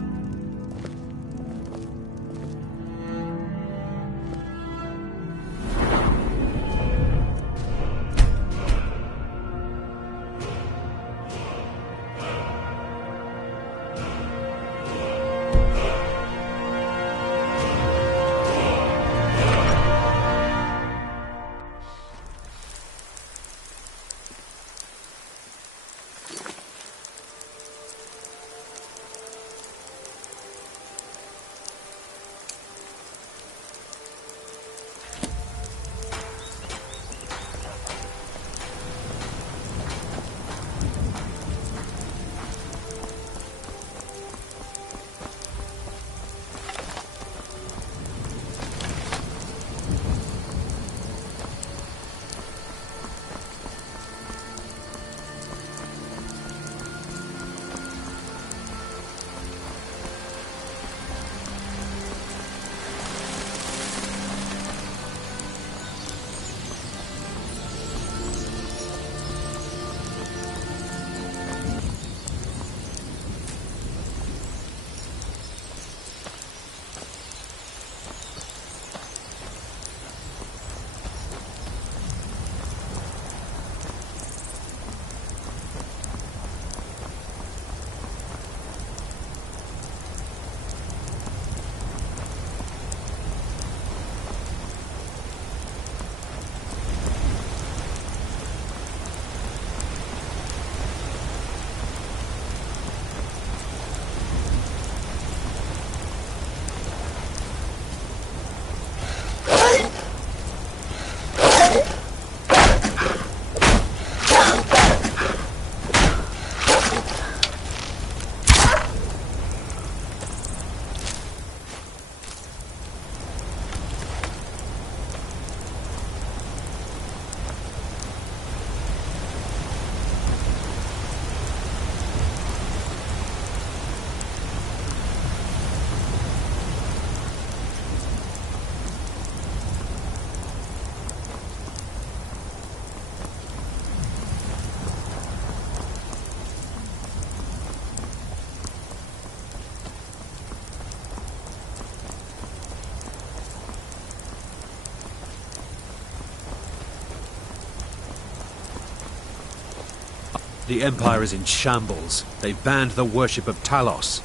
The Empire is in shambles. They've banned the worship of Talos.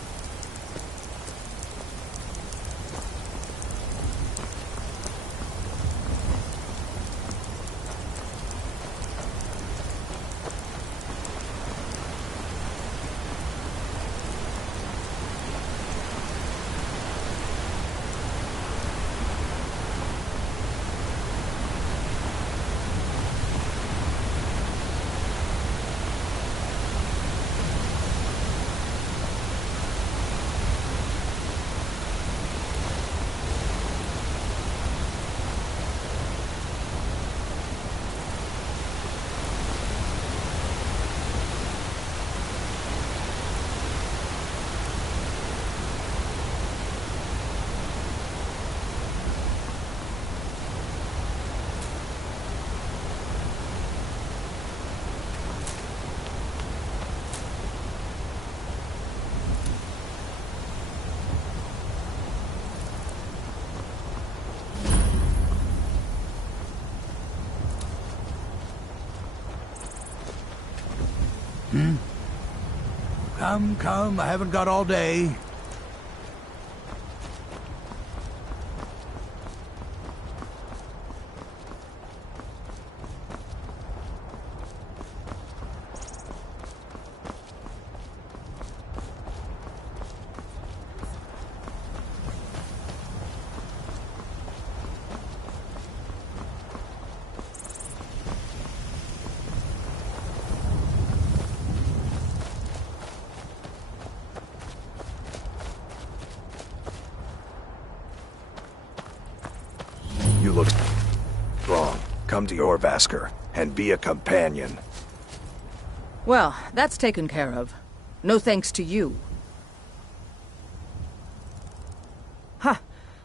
Come, I haven't got all day. You look strong. Come to your Vasker and be a companion. Well, that's taken care of. No thanks to you.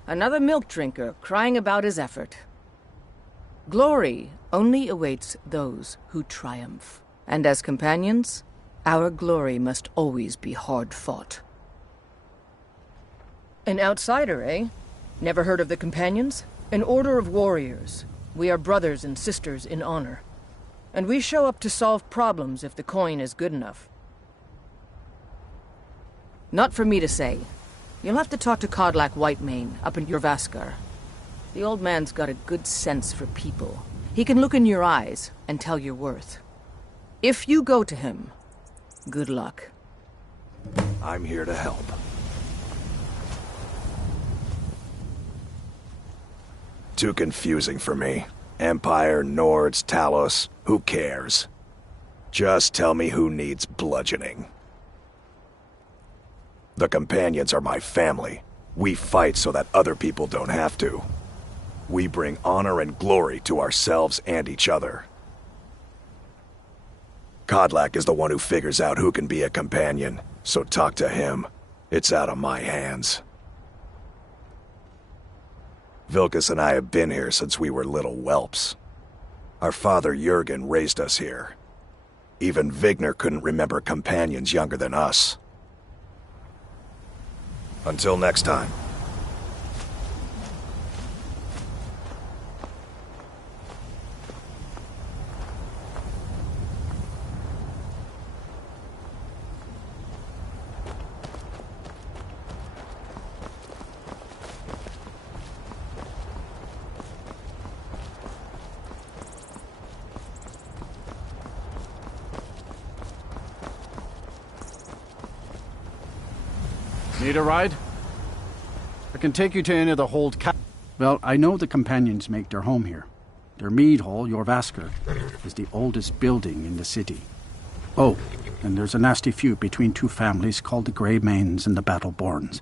Another milk drinker crying about his effort. Glory only awaits those who triumph. And as companions, our glory must always be hard fought. An outsider, eh? Never heard of the Companions? An order of warriors. We are brothers and sisters in honor. And we show up to solve problems if the coin is good enough. Not for me to say. You'll have to talk to Codlac Whitemane up in Jorvaskar. The old man's got a good sense for people. He can look in your eyes and tell your worth. If you go to him, good luck. I'm here to help. Too confusing for me. Empire, Nords, Talos, who cares? Just tell me who needs bludgeoning. The Companions are my family. We fight so that other people don't have to. We bring honor and glory to ourselves and each other. Codlac is the one who figures out who can be a companion, so talk to him. It's out of my hands. Vilkas and I have been here since we were little whelps. Our father Jurgen raised us here. Even Vigner couldn't remember companions younger than us. Until next time. Need a ride? I can take you to any of the hold Well, I know the Companions make their home here. Their mead hall, Jorvaskar, is the oldest building in the city. Oh, and there's a nasty feud between two families called the Grey Manes and the Battleborns.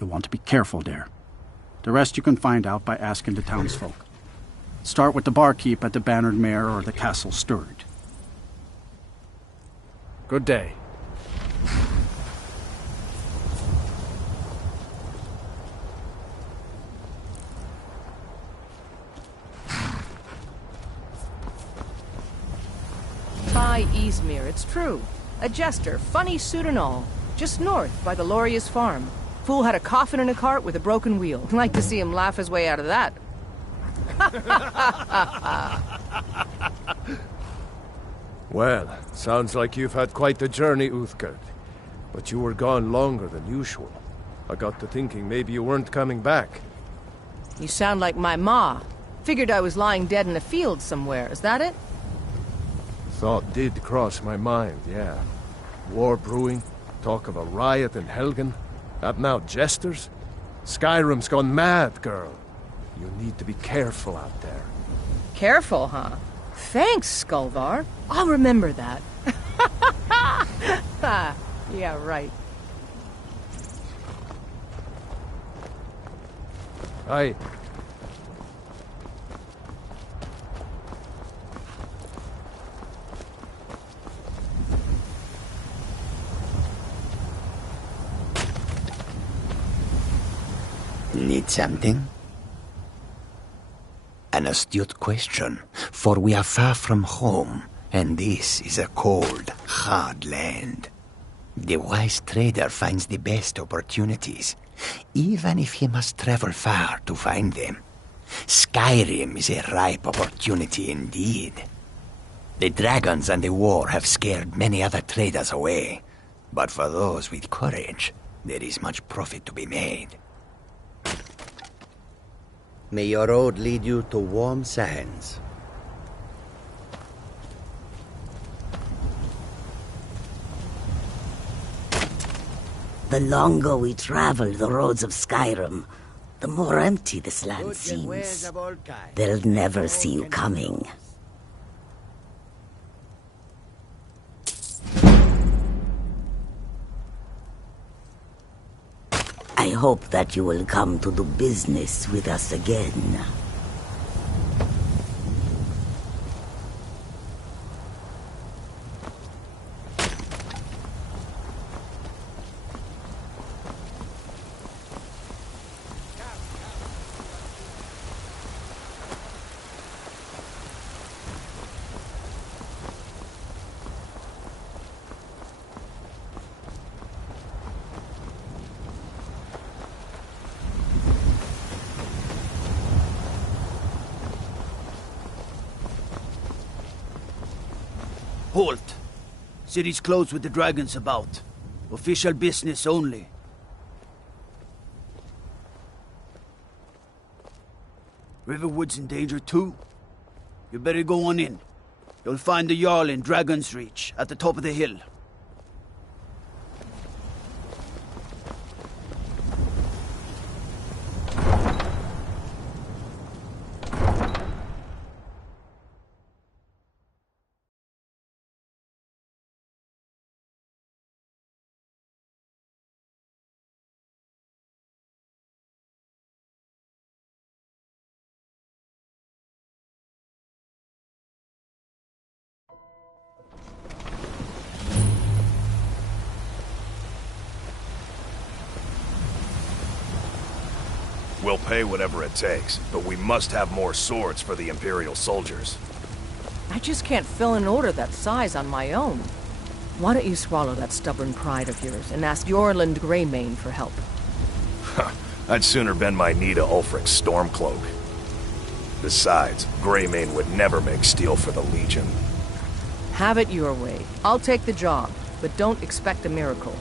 You'll want to be careful there. The rest you can find out by asking the townsfolk. Start with the barkeep at the Bannered Mare or the Castle Steward. Good day. By Izmir, it's true. A jester, funny suit and all. Just north, by the Loria's farm. Fool had a coffin in a cart with a broken wheel. Like to see him laugh his way out of that. Well, sounds like you've had quite the journey, Uthgerd. But you were gone longer than usual. I got to thinking maybe you weren't coming back. You sound like my ma. Figured I was lying dead in a field somewhere, is that it? Thought did cross my mind, yeah. War brewing, talk of a riot in Helgen. That now jesters? Skyrim's gone mad, girl. You need to be careful out there. Careful, huh? Thanks, Skulvar. I'll remember that. Yeah, right. Aye. Need something? An astute question, for we are far from home, and this is a cold, hard land. The wise trader finds the best opportunities, even if he must travel far to find them. Skyrim is a ripe opportunity indeed. The dragons and the war have scared many other traders away, but for those with courage, there is much profit to be made. May your road lead you to warm sands. The longer we travel the roads of Skyrim, the more empty this land seems. They'll never see you coming. I hope that you will come to do business with us again. Halt! City's closed with the dragons about. Official business only. Riverwood's in danger too. You better go on in. You'll find the Jarl in Dragon's Reach, at the top of the hill. We'll pay whatever it takes, but we must have more swords for the Imperial soldiers. I just can't fill an order that size on my own. Why don't you swallow that stubborn pride of yours and ask Yorland Greymane for help? I'd sooner bend my knee to Ulfric's Stormcloak. Besides, Greymane would never make steel for the Legion. Have it your way. I'll take the job, but don't expect a miracle.